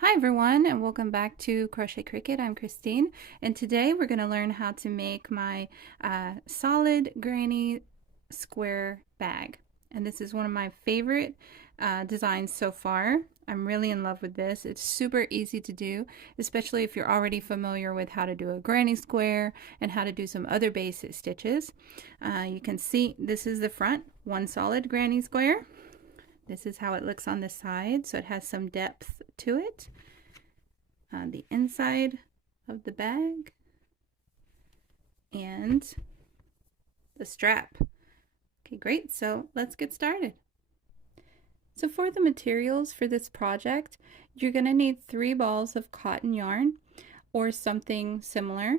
Hi everyone, and welcome back to Crochet Cricket. I'm Christine, and today we're going to learn how to make my solid granny square bag. And this is one of my favorite designs so far. I'm really in love with this. It's super easy to do, especially if you're already familiar with how to do a granny square and how to do some other basic stitches. You can see this is the front, one solid granny square. This is how it looks on the side, so it has some depth to it. On the inside of the bag and the strap. Okay, great. So let's get started. So for the materials for this project, you're going to need 3 balls of cotton yarn or something similar.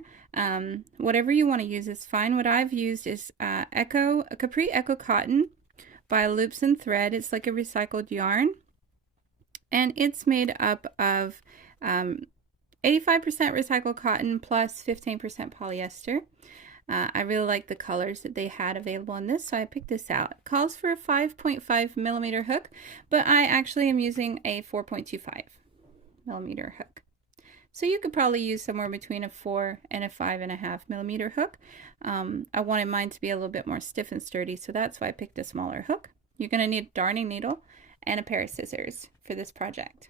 Whatever you want to use is fine. What I've used is Capri Echo Cotton by Loops and Thread. It's like a recycled yarn, and it's made up of 85% recycled cotton plus 15% polyester. I really like the colors that they had available in this, so I picked this out. It calls for a 5.5 millimeter hook, but I actually am using a 4.25 millimeter hook. So you could probably use somewhere between a 4 and a 5.5 millimeter hook. I wanted mine to be a little bit more stiff and sturdy, so that's why I picked a smaller hook. You're going to need a darning needle and a pair of scissors for this project.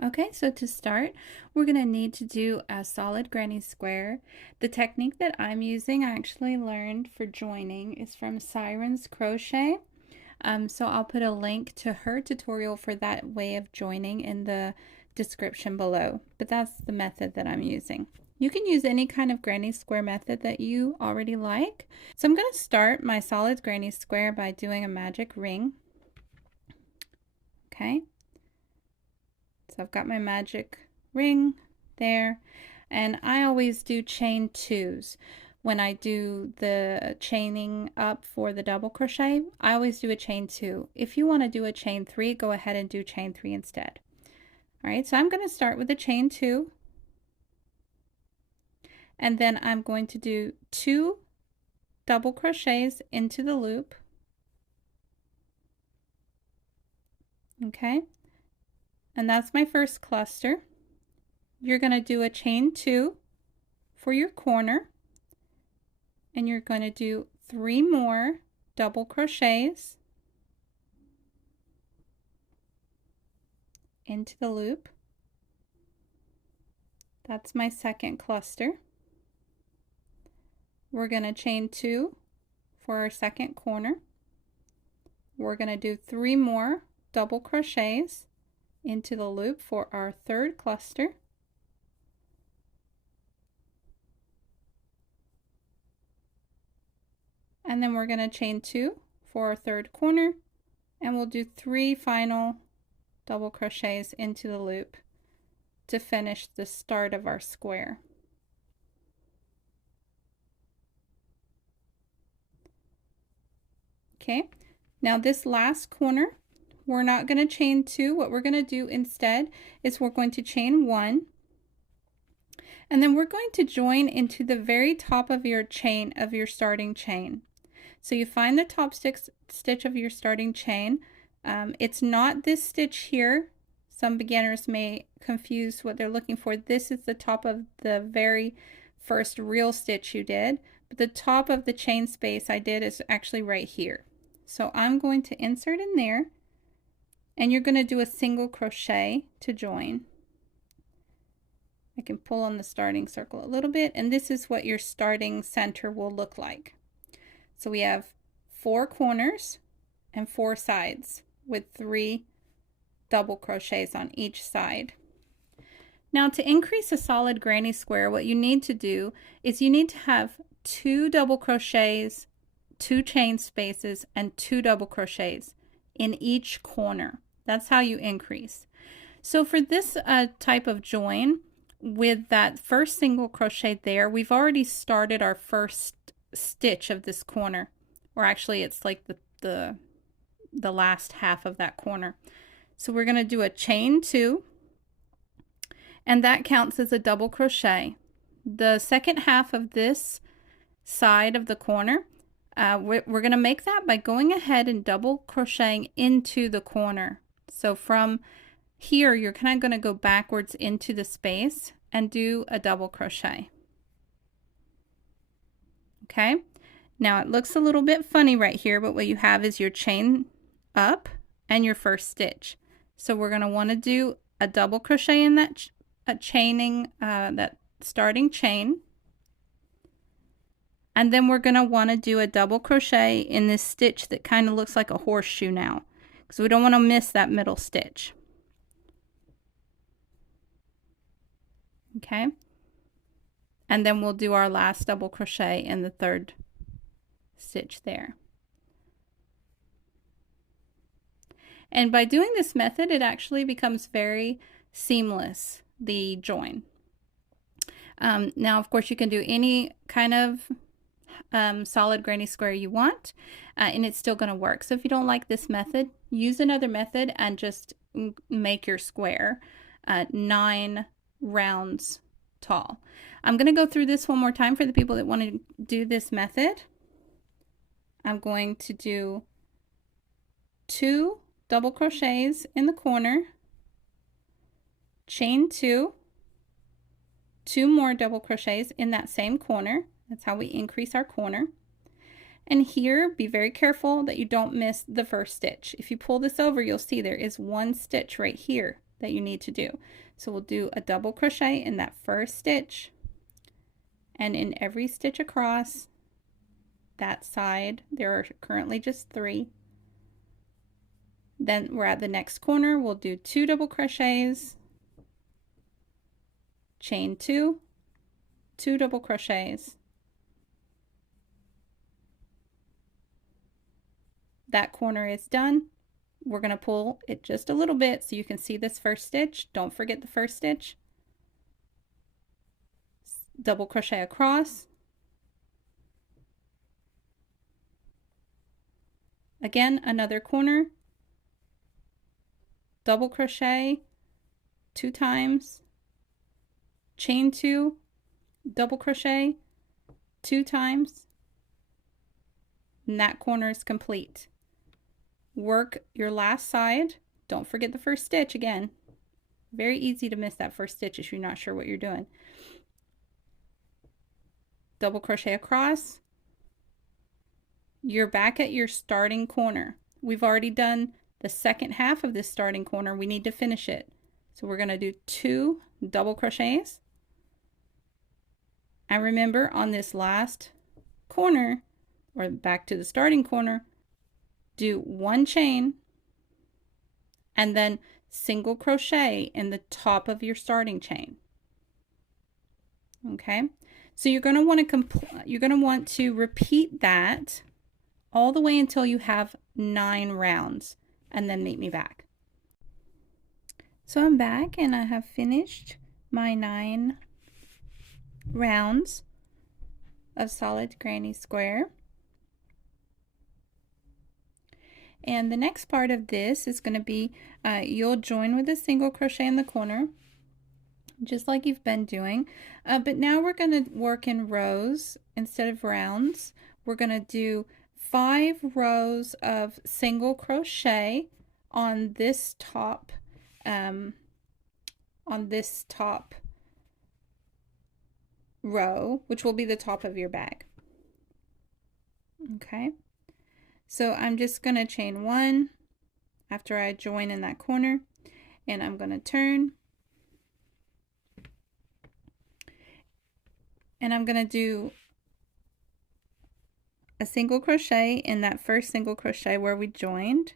Okay, so to start, we're going to need to do a solid granny square. The technique that I'm using, I actually learned for joining, is from Siren's Crochet. So I'll put a link to her tutorial for that way of joining in the description below, but that's the method that I'm using. You can use any kind of granny square method that you already like. So I'm going to start my solid granny square by doing a magic ring. Okay. So I've got my magic ring there, and I always do chain 2s. When I do the chaining up for the double crochet, I always do a chain 2. If you want to do a chain 3, go ahead and do chain 3 instead. All right, so I'm going to start with a chain 2, and then I'm going to do 2 double crochets into the loop. Okay, and that's my first cluster. You're going to do a chain 2 for your corner, and you're going to do 3 more double crochets into the loop. That's my second cluster. We're going to chain 2 for our second corner. We're going to do 3 more double crochets into the loop for our third cluster. And then we're going to chain 2 for our third corner, and we'll do 3 final double crochets into the loop to finish the start of our square. Okay, now this last corner, we're not going to chain 2. What we're going to do instead is we're going to chain 1, and then we're going to join into the very top of your chain, of your starting chain. So you find the top stitch of your starting chain. It's not this stitch here. Some beginners may confuse what they're looking for. This is the top of the very first real stitch you did, but the top of the chain space I did is actually right here. So I'm going to insert in there, and you're going to do a single crochet to join. I can pull on the starting circle a little bit, and this is what your starting center will look like. So we have 4 corners and 4 sides with 3 double crochets on each side. Now, to increase a solid granny square, what you need to do is you need to have 2 double crochets, 2 chain spaces, and 2 double crochets in each corner. That's how you increase. So for this type of join, with that first single crochet there, we've already started our first stitch of this corner, or actually it's like the last half of that corner. So we're going to do a chain 2, and that counts as a double crochet. The second half of this side of the corner, we're going to make that by going ahead and double crocheting into the corner. So from Here, you're kind of going to go backwards into the space and do a double crochet. Okay, now it looks a little bit funny right here, but what you have is your chain up and your first stitch. So we're going to want to do a double crochet in that that starting chain. And then we're going to want to do a double crochet in this stitch that kind of looks like a horseshoe now, because we don't want to miss that middle stitch. Okay, and then we'll do our last double crochet in the third stitch there. And by doing this method, it actually becomes very seamless, the join. Now, of course, you can do any kind of solid granny square you want, and it's still going to work. So if you don't like this method, use another method and just make your square 9 rounds tall. I'm going to go through this one more time for the people that want to do this method. I'm going to do 2 double crochets in the corner, chain 2, 2 more double crochets in that same corner. That's how we increase our corner. And here, be very careful that you don't miss the first stitch. If you pull this over, you'll see there is 1 stitch right here that you need to do. So we'll do a double crochet in that first stitch, and in every stitch across that side, there are currently just 3. Then we're at the next corner, we'll do 2 double crochets, chain 2, 2 double crochets. That corner is done. We're going to pull it just a little bit so you can see this first stitch. Don't forget the first stitch. Double crochet across. Again, another corner. Double crochet 2 times. Chain 2, double crochet 2 times. And that corner is complete. Work your last side. Don't forget the first stitch again. Very easy to miss that first stitch if you're not sure what you're doing. Double crochet across. You're back at your starting corner. We've already done the second half of this starting corner. We need to finish it. So we're going to do 2 double crochets. And remember, on this last corner, or back to the starting corner, do 1 chain and then single crochet in the top of your starting chain. Okay, so you're going to want to repeat that all the way until you have 9 rounds, and then meet me back. So I'm back and I have finished my 9 rounds of solid granny square. And the next part of this is going to be you'll join with a single crochet in the corner, just like you've been doing, but now we're going to work in rows instead of rounds. We're going to do 5 rows of single crochet on this top row, which will be the top of your bag. Okay, so I'm just going to chain 1 after I join in that corner, and I'm going to turn, and I'm going to do a single crochet in that first single crochet where we joined,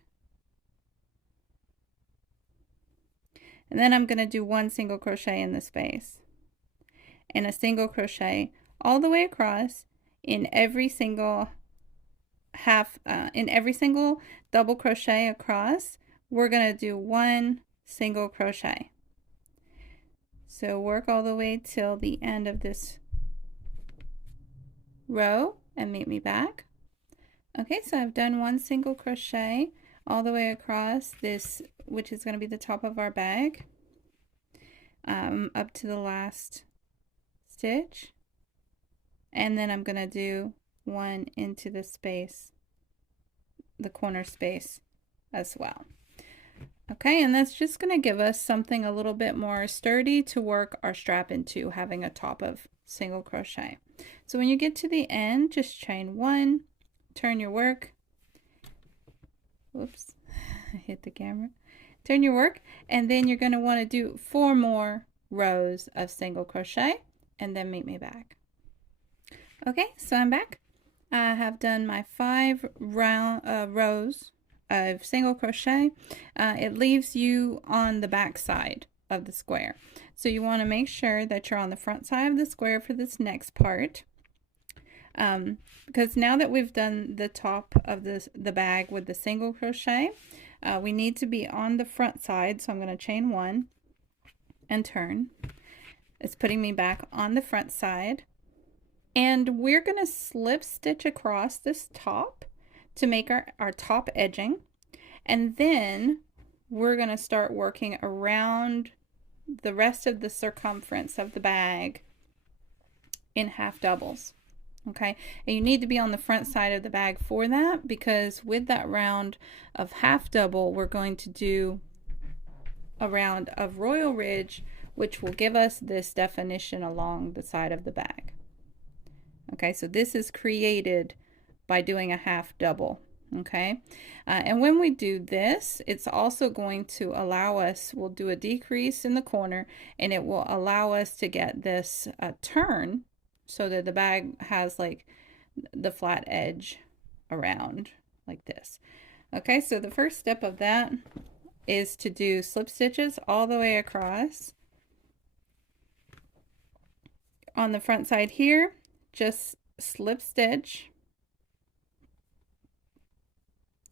and then I'm going to do 1 single crochet in the space and a single crochet all the way across in every single double crochet across. We're going to do 1 single crochet. So work all the way till the end of this row and meet me back. Okay, so I've done 1 single crochet all the way across this, which is going to be the top of our bag, up to the last stitch, and then I'm going to do 1 into the space, the corner space as well. Okay, and that's just going to give us something a little bit more sturdy to work our strap into, having a top of single crochet. So when you get to the end, just chain 1, turn your work. Whoops, I hit the camera. Turn your work, and then you're going to want to do 4 more rows of single crochet, and then meet me back. Okay, so I'm back. I have done my 5 rows of single crochet. It leaves you on the back side of the square. So you want to make sure that you're on the front side of the square for this next part. Because now that we've done the top of the bag with the single crochet, we need to be on the front side. So I'm going to chain 1 and turn. It's putting me back on the front side. And we're going to slip stitch across this top to make our top edging. And then we're going to start working around the rest of the circumference of the bag in half doubles. Okay, and you need to be on the front side of the bag for that, because with that round of half double, we're going to do a round of royal ridge, which will give us this definition along the side of the bag. Okay, so this is created by doing a half double. Okay, and when we do this, it's also going to allow us, we'll do a decrease in the corner, and it will allow us to get this turn so that the bag has like the flat edge around like this. Okay, so the first step of that is to do slip stitches all the way across. On the front side here, just slip stitch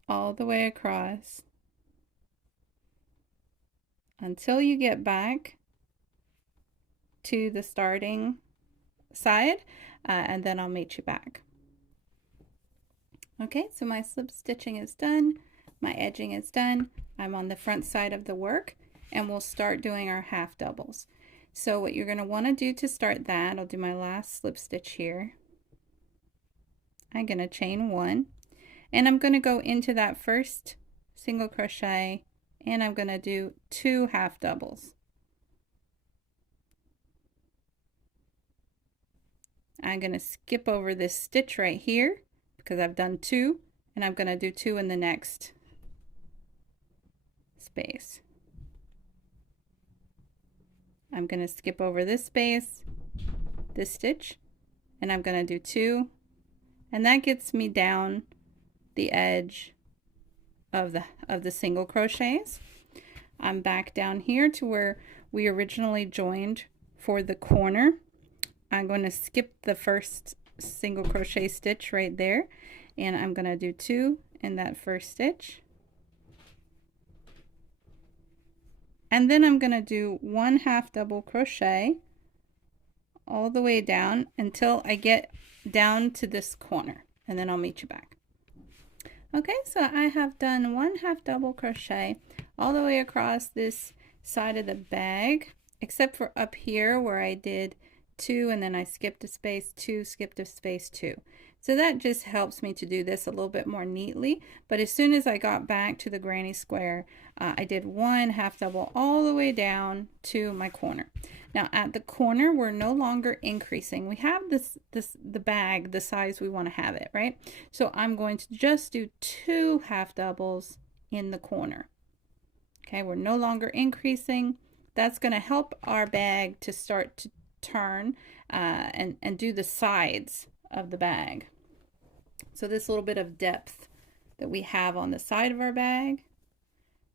all the way across until you get back to the starting side, and then I'll meet you back. Okay, so my slip stitching is done, my edging is done, I'm on the front side of the work, and we'll start doing our half doubles. So what you're going to want to do to start that, I'll do my last slip stitch here. I'm going to chain 1, and I'm going to go into that first single crochet, and I'm going to do 2 half doubles. I'm going to skip over this stitch right here because I've done 2, and I'm going to do 2 in the next space. I'm going to skip over this space, this stitch, and I'm going to do 2, and that gets me down the edge of the single crochets. I'm back down here to where we originally joined for the corner. I'm going to skip the first single crochet stitch right there, and I'm going to do 2 in that first stitch, and then I'm going to do 1 half double crochet all the way down until I get down to this corner, and then I'll meet you back. Okay, so I have done 1 half double crochet all the way across this side of the bag, except for up here where I did 2 and then I skipped a space, 2, skipped a space, 2. So that just helps me to do this a little bit more neatly. But as soon as I got back to the granny square, I did 1 half double all the way down to my corner. Now at the corner, we're no longer increasing. We have the bag the size we want to have it, right? So I'm going to just do 2 half doubles in the corner. Okay, we're no longer increasing. That's going to help our bag to start to turn and do the sides of the bag. So this little bit of depth that we have on the side of our bag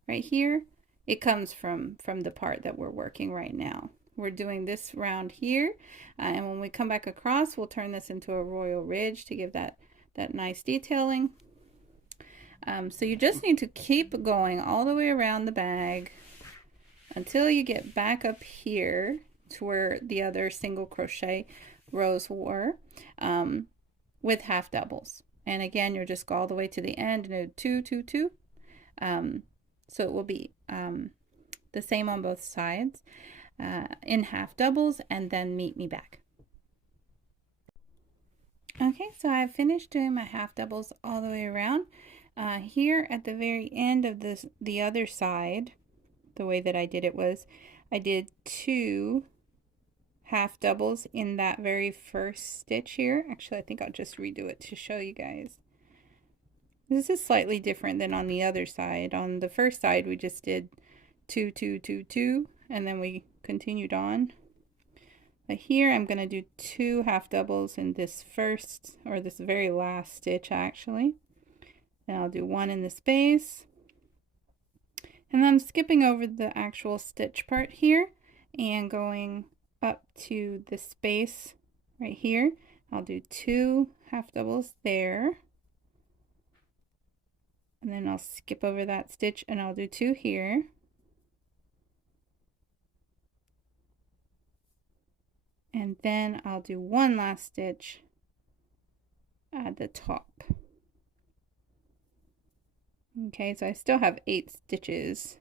right here, it comes from the part that we're working right now. We're doing this round here, and when we come back across, we'll turn this into a royal ridge to give that nice detailing. So you just need to keep going all the way around the bag until you get back up here to where the other single crochet rows were, with half doubles. And again, you'll just go all the way to the end and do 2, 2, 2. So it will be the same on both sides in half doubles, and then meet me back. Okay, so I've finished doing my half doubles all the way around. Here at the very end of the other side, the way that I did it was I did 2 half doubles in that very first stitch here. Actually, I think I'll just redo it to show you guys. This is slightly different than on the other side. On the first side, we just did 2, 2, 2, 2, and then we continued on. But here I'm going to do 2 half doubles in this first, or this very last stitch actually. And I'll do 1 in the space. And then I'm skipping over the actual stitch part here and going up to the space right here. I'll do 2 half doubles there. And then I'll skip over that stitch and I'll do 2 here. And then I'll do 1 last stitch at the top. Okay, so I still have 8 stitches.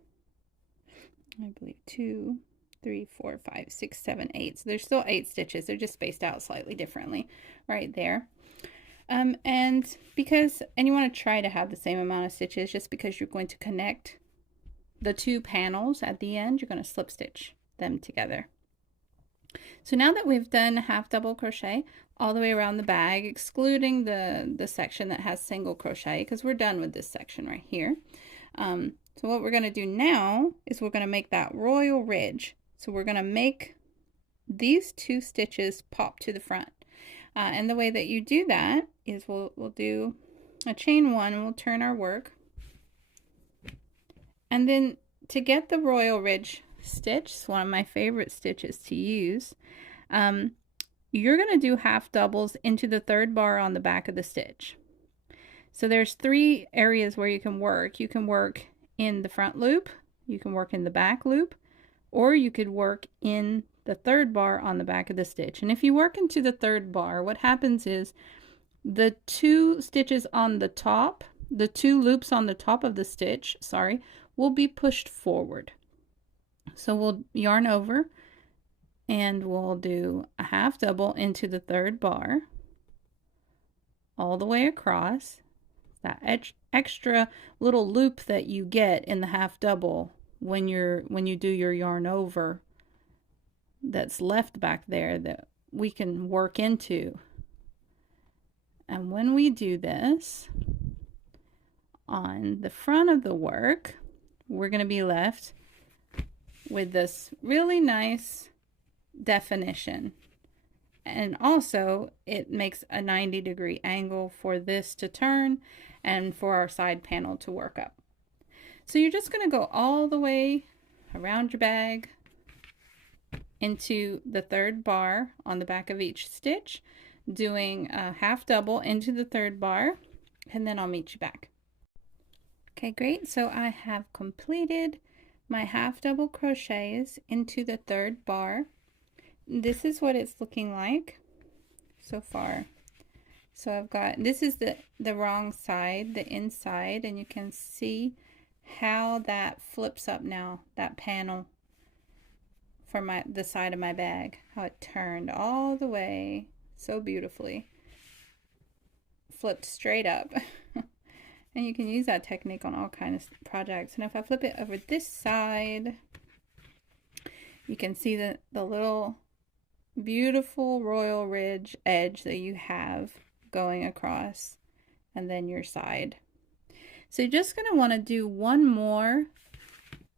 I believe 2, 3, 4, 5, 6, 7, 8. So there's still 8 stitches. They're just spaced out slightly differently right there. And you want to try to have the same amount of stitches just because you're going to connect the 2 panels at the end. You're going to slip stitch them together. So now that we've done half double crochet all the way around the bag, excluding the section that has single crochet, because we're done with this section right here. So what we're going to do now is we're going to make that royal ridge. So we're going to make these 2 stitches pop to the front. And the way that you do that is we'll do a chain 1 and we'll turn our work. And then to get the royal ridge stitch, it's one of my favorite stitches to use, you're going to do half doubles into the 3rd bar on the back of the stitch. So there's 3 areas where you can work. You can work in the front loop, you can work in the back loop, or you could work in the 3rd bar on the back of the stitch. And if you work into the 3rd bar, what happens is the 2 stitches on the top, the 2 loops on the top of the stitch, will be pushed forward. So we'll yarn over and we'll do a half double into the 3rd bar all the way across. That extra little loop that you get in the half double when you do your yarn over, that's left back there that we can work into. And when we do this on the front of the work, we're going to be left with this really nice definition. And also it makes a 90-degree angle for this to turn and for our side panel to work up. So you're just going to go all the way around your bag into the 3rd bar on the back of each stitch, doing a half double into the 3rd bar, and then I'll meet you back. Okay, great. So I have completed my half double crochets into the 3rd bar. This is what it's looking like so far. So I've got, this is the wrong side, the inside, and you can see how that flips up now, that panel for the side of my bag, how it turned all the way so beautifully, flipped straight up. And you can use that technique on all kinds of projects. And if I flip it over this side, you can see the little beautiful royal ridge edge that you have going across, and then your side. So you're just going to want to do one more.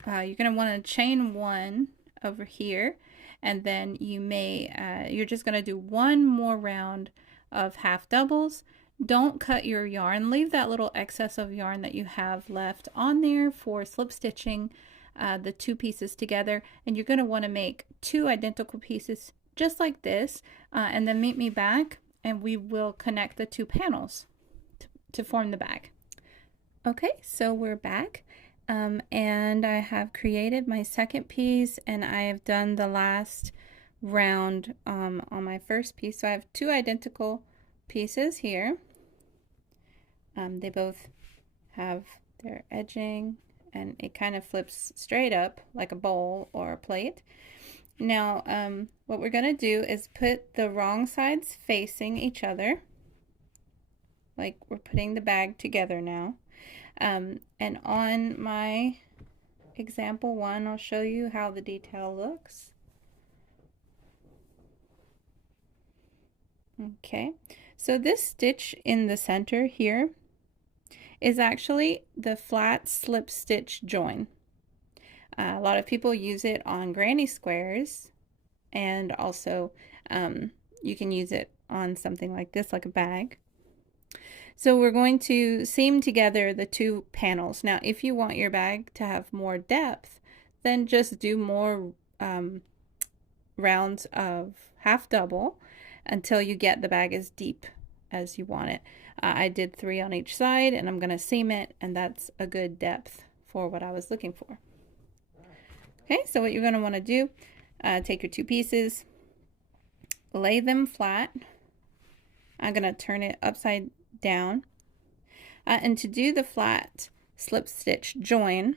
You're going to want to chain 1 over here, and then you're just going to do 1 more round of half doubles. Don't cut your yarn. Leave that little excess of yarn that you have left on there for slip stitching the 2 pieces together. And you're going to want to make 2 identical pieces just like this, and then meet me back and we will connect the 2 panels to form the bag. Okay, so we're back, and I have created my second piece, and I have done the last round on my first piece. So I have 2 identical pieces here. They both have their edging, and it kind of flips straight up like a bowl or a plate. Now, what we're going to do is put the wrong sides facing each other, like we're putting the bag together now. And on my example one, I'll show you how the detail looks. Okay, so this stitch in the center here is actually the flat slip stitch join. A lot of people use it on granny squares, and also you can use it on something like this, like a bag. So we're going to seam together the two panels. Now, if you want your bag to have more depth, then just do more rounds of half double until you get the bag as deep as you want it. I did 3 on each side, and I'm going to seam it, and that's a good depth for what I was looking for. Okay, so what you're going to want to do, take your 2 pieces, lay them flat. I'm going to turn it upside down. And to do the flat slip stitch join,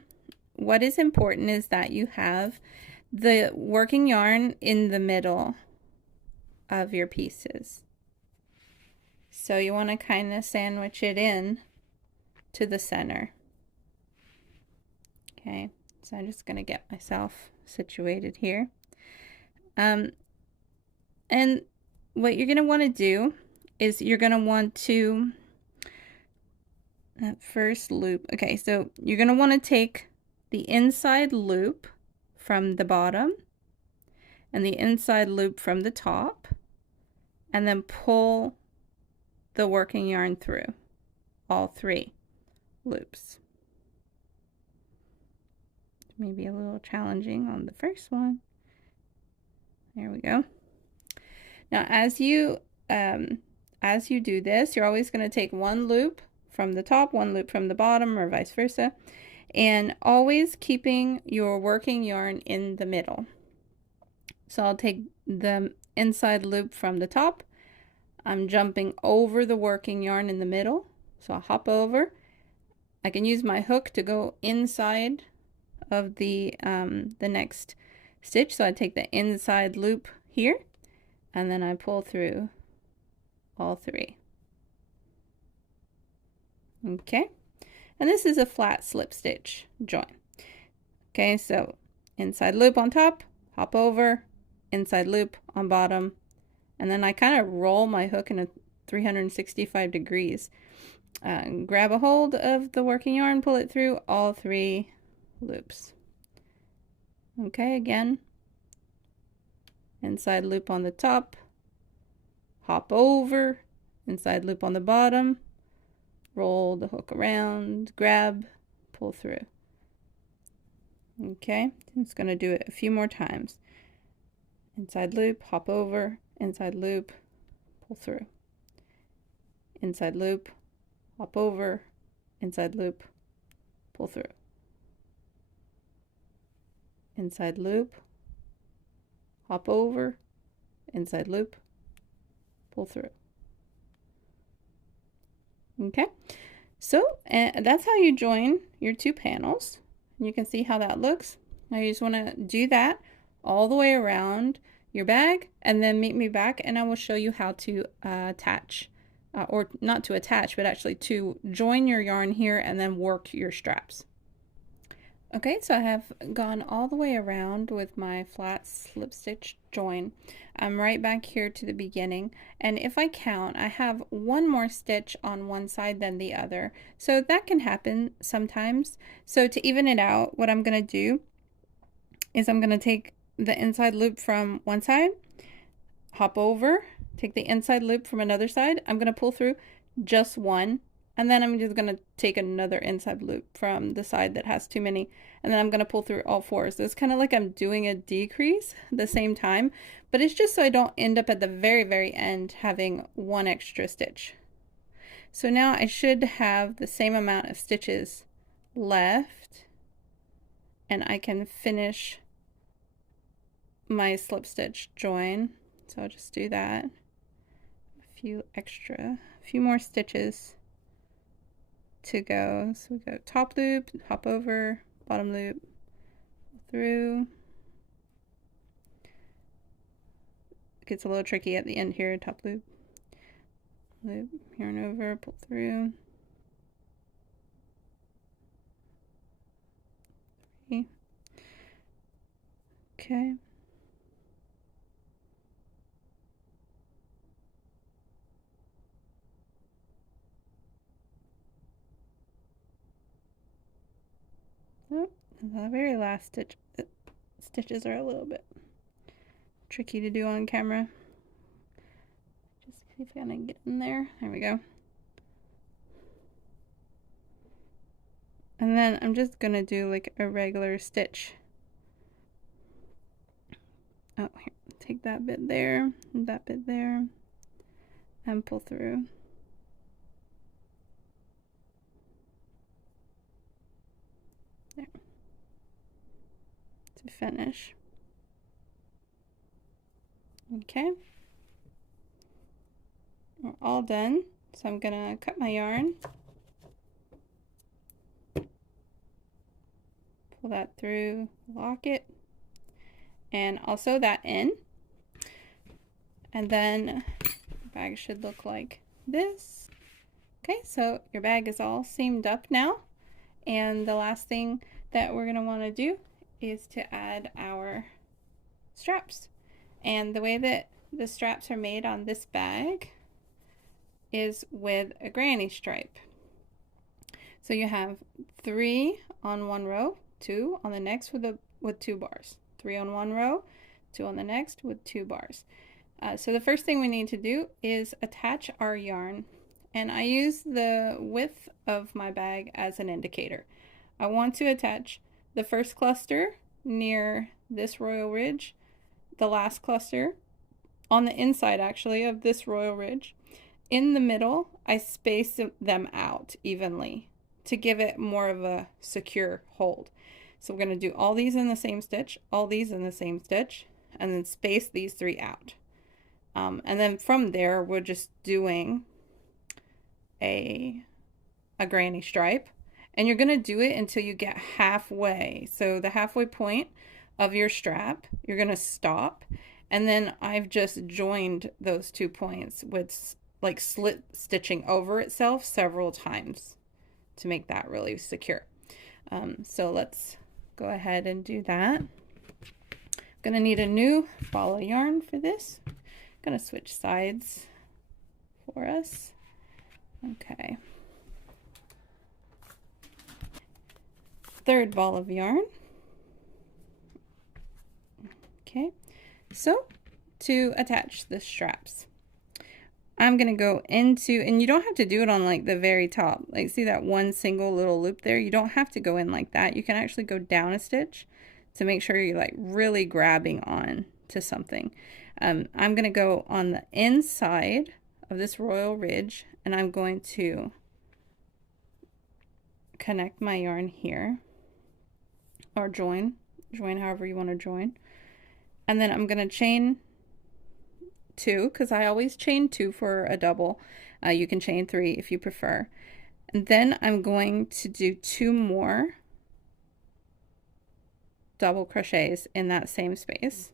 what is important is that you have the working yarn in the middle of your pieces. So you want to kind of sandwich it in to the center. Okay, so I'm just going to get myself situated here. And what you're going to want to do is you're going to want to, that first loop, okay, so you're going to want to take the inside loop from the bottom and the inside loop from the top, and then pull the working yarn through all 3 loops. Maybe a little challenging on the first one. There we go. Now as you do this, you're always going to take 1 loop from the top, 1 loop from the bottom, or vice versa, and always keeping your working yarn in the middle. So I'll take the inside loop from the top. I'm jumping over the working yarn in the middle, so I'll hop over. I can use my hook to go inside of the next stitch, so I take the inside loop here, and then I pull through all 3. Okay, and this is a flat slip stitch join. Okay, so inside loop on top, hop over, inside loop on bottom, and then I kind of roll my hook in a 365 degrees. Grab a hold of the working yarn, pull it through all 3 loops. Okay, again, inside loop on the top, hop over, inside loop on the bottom, roll the hook around, grab, pull through. Okay, I'm just going to do it a few more times. Inside loop, hop over, inside loop, pull through. Inside loop, hop over, inside loop, pull through. Inside loop, hop over, inside loop, pull through. Okay, so that's how you join your 2 panels. You can see how that looks. Now you just want to do that all the way around your bag, and then meet me back and I will show you how to attach, or not to attach, but actually to join your yarn here and then work your straps. Okay, so I have gone all the way around with my flat slip stitch join. I'm right back here to the beginning, and if I count, I have 1 more stitch on one side than the other, so that can happen sometimes. So to even it out, what I'm going to do is I'm going to take the inside loop from one side, hop over, take the inside loop from another side. I'm going to pull through just 1, and then I'm just going to take another inside loop from the side that has too many, and then I'm going to pull through all 4. So it's kind of like I'm doing a decrease at the same time, but it's just so I don't end up at the very, very end having 1 extra stitch. So now I should have the same amount of stitches left, and I can finish my slip stitch join. So I'll just do that. A few more stitches to go. So we go top loop, hop over, bottom loop, through. It gets a little tricky at the end here. Top loop, loop, yarn over, pull through. 3. Okay. Oh, the very last stitch. Stitches are a little bit tricky to do on camera. Just see if I can get in there. There we go. And then I'm just gonna do like a regular stitch. Oh, here, take that bit there, and that bit there, and pull through. There. To finish. Okay. We're all done. So I'm gonna cut my yarn. Pull that through, lock it, and I'll sew that in. And then the bag should look like this. Okay, so your bag is all seamed up now. And the last thing that we're gonna wanna do is to add our straps. And the way that the straps are made on this bag is with a granny stripe. So you have 3 on one row, 2 on the next with 2 bars, 3 on one row, 2 on the next with 2 bars. So the first thing we need to do is attach our yarn, and I use the width of my bag as an indicator. I want to attach the first cluster near this royal ridge, the last cluster on the inside actually of this royal ridge. In the middle, I space them out evenly to give it more of a secure hold. So we're going to do all these in the same stitch, all these in the same stitch, and then space these 3 out. And then from there, we're just doing a granny stripe. And you're going to do it until you get halfway. So the halfway point of your strap, you're going to stop. And then I've just joined those 2 points with like slit stitching over itself several times to make that really secure. So let's go ahead and do that. I'm gonna need a new ball of yarn for this. I'm gonna switch sides for us. Okay. 3rd ball of yarn. Okay, so to attach the straps, I'm gonna go into, and you don't have to do it on like the very top, like see that one single little loop there, you don't have to go in like that. You can actually go down a stitch to make sure you're like really grabbing on to something. I'm gonna go on the inside of this royal ridge, and I'm going to connect my yarn here, or join however you want to join, and then I'm gonna chain 2, because I always chain 2 for a double. You can chain 3 if you prefer. And then I'm going to do 2 more double crochets in that same space.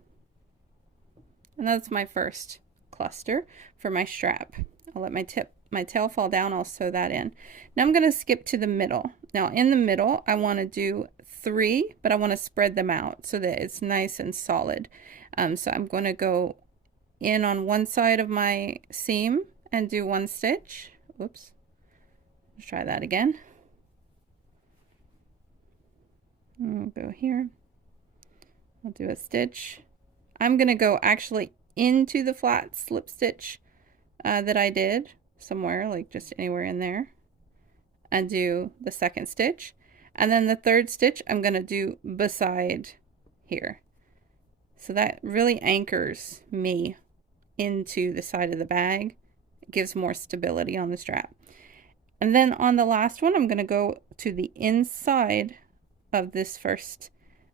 And that's my first cluster for my strap. I'll let my tail fall down, I'll sew that in. Now I'm going to skip to the middle. Now in the middle I want to do 3, but I want to spread them out so that it's nice and solid. So I'm going to go in on one side of my seam and do 1 stitch. Oops. Let's try that again. I'll go here. I'll do a stitch. I'm going to go actually into the flat slip stitch that I did somewhere, like just anywhere in there, and do the 2nd stitch. And then the 3rd stitch I'm going to do beside here. So that really anchors me into the side of the bag. It gives more stability on the strap. And then on the last one, I'm going to go to the inside of this first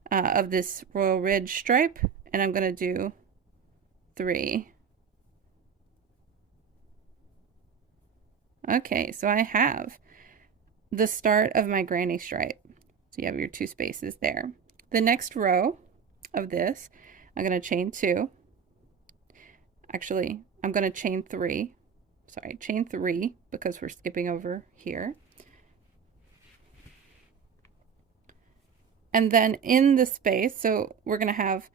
of this royal ridge stripe, and I'm going to do 3. Okay, so I have the start of my granny stripe. So you have your 2 spaces there. The next row of this, I'm going to chain 2. Actually, I'm going to chain 3. Sorry, chain 3 because we're skipping over here. And then in the space, so we're going to have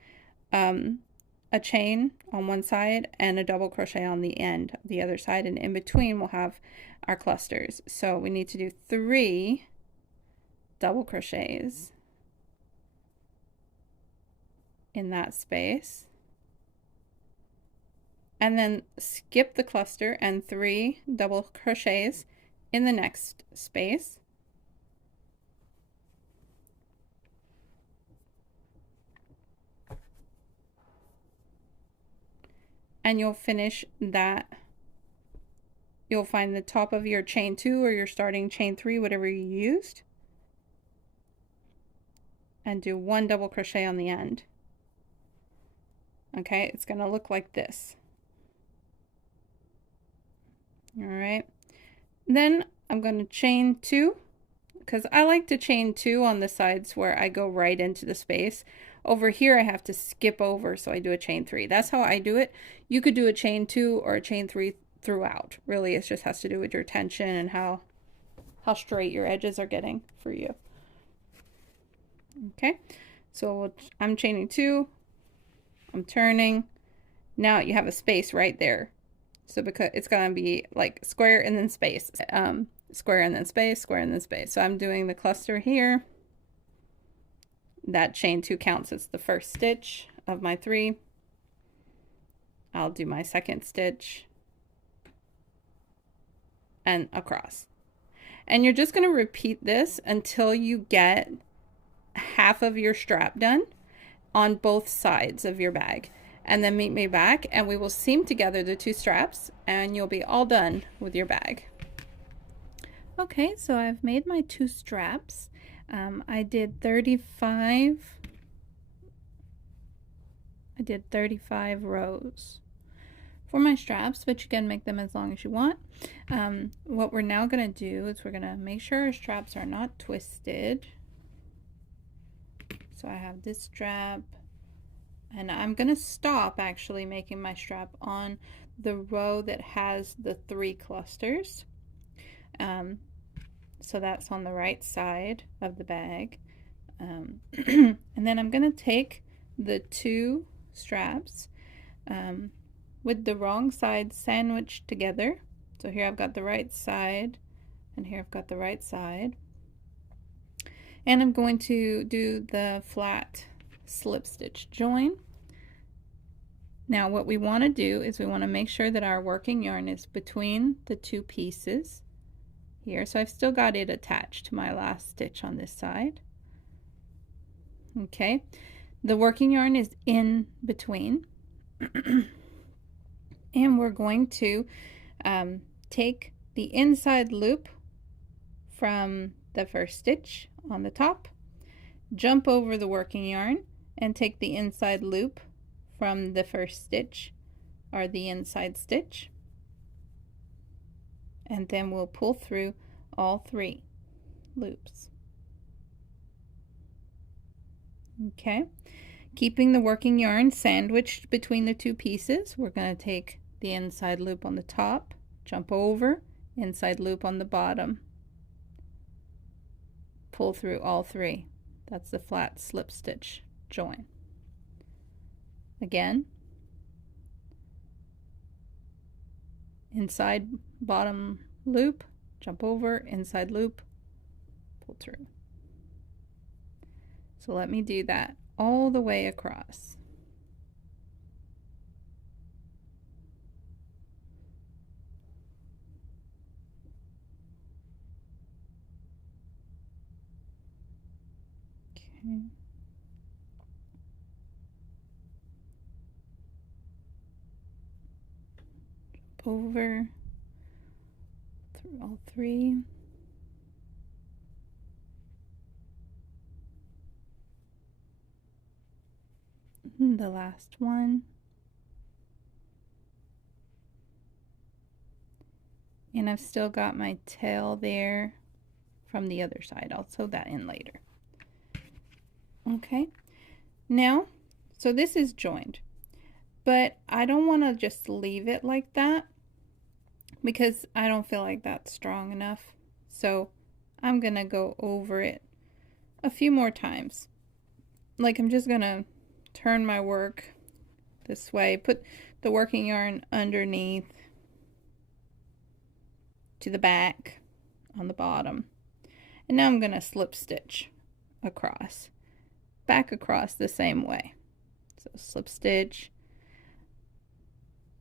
a chain on one side and a double crochet on the end of the other side, and in between we'll have our clusters. So we need to do 3 double crochets in that space, and then skip the cluster and 3 double crochets in the next space. And you'll finish that. You'll find the top of your chain 2 or your starting chain 3, whatever you used, and do 1 double crochet on the end. Okay, it's going to look like this. All right, then I'm going to chain 2, because I like to chain 2 on the sides where I go right into the space. Over here I have to skip over, so I do a chain 3. That's how I do it. You could do a chain 2 or a chain 3 throughout. Really, it just has to do with your tension and how straight your edges are getting for you. Okay, so I'm chaining 2, I'm turning. Now you have a space right there. So because it's gonna be like square and then space, square and then space, square and then space. So I'm doing the cluster here. That chain 2 counts as the first stitch of my 3. I'll do my second stitch and across. And you're just going to repeat this until you get half of your strap done on both sides of your bag. And then meet me back and we will seam together the 2 straps and you'll be all done with your bag. Okay, so I've made my 2 straps. I did 35 rows for my straps, but you can make them as long as you want. What we're now going to do is we're going to make sure our straps are not twisted. So I have this strap, and I'm going to stop actually making my strap on the row that has the 3 clusters. So that's on the right side of the bag. And then I'm going to take the 2 straps with the wrong side sandwiched together. So here I've got the right side and here I've got the right side. And I'm going to do the flat slip stitch join. Now what we want to do is we want to make sure that our working yarn is between the 2 pieces here. So I've still got it attached to my last stitch on this side. Okay, the working yarn is in between. And we're going to take the inside loop from the first stitch on the top, jump over the working yarn, and take the inside loop from the first stitch or the inside stitch, and then we'll pull through all 3 loops. Okay, keeping the working yarn sandwiched between the 2 pieces, we're going to take the inside loop on the top, jump over, inside loop on the bottom, pull through all 3. That's the flat slip stitch join. Again, inside bottom loop, jump over, inside loop, pull through. So let me do that all the way across. Okay. Jump over through all 3. The last one. And I've still got my tail there from the other side. I'll sew that in later. Okay, now, so this is joined, but I don't want to just leave it like that because I don't feel like that's strong enough. So I'm gonna go over it a few more times. like I'm just gonna turn my work this way, put the working yarn underneath to the back on the bottom, and now I'm gonna slip stitch across, back across the same way. So slip stitch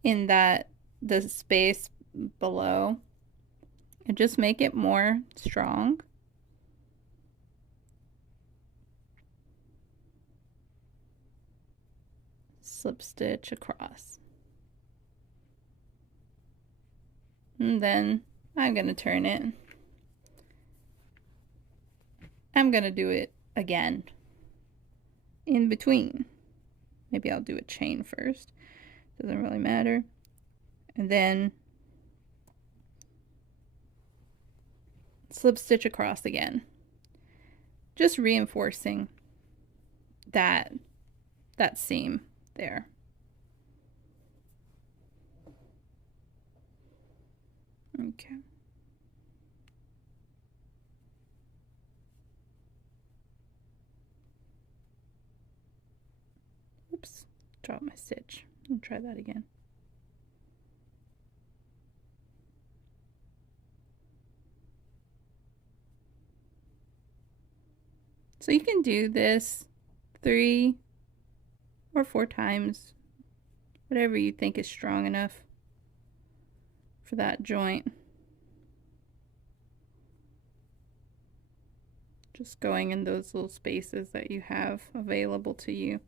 in the space below and just make it more strong. Slip stitch across. And then I'm going to turn it. I'm going to do it again in between. Maybe I'll do a chain first. Doesn't really matter. And then slip stitch across again. Just reinforcing that seam there. Okay. Oops, drop my stitch. I'll try that again. So you can do this 3 or 4 times, whatever you think is strong enough for that joint. Just going in those little spaces that you have available to you.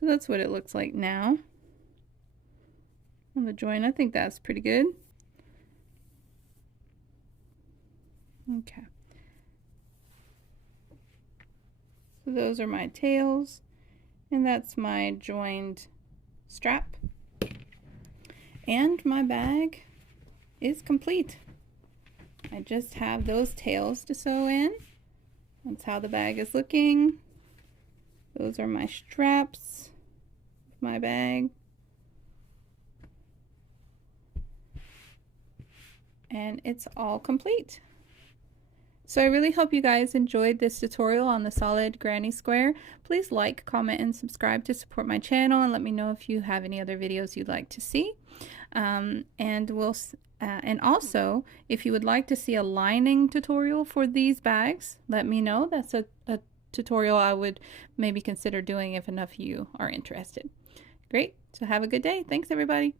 So that's what it looks like now on the joint. I think that's pretty good. Okay. So those are my tails, and that's my joined strap. And my bag is complete. I just have those tails to sew in. That's how the bag is looking. Those are my straps of my bag. And it's all complete. So I really hope you guys enjoyed this tutorial on the solid granny square. Please like, comment, and subscribe to support my channel, and let me know if you have any other videos you'd like to see. And also, if you would like to see a lining tutorial for these bags, let me know. That's a tutorial I would maybe consider doing if enough of you are interested. Great. So have a good day. Thanks, everybody.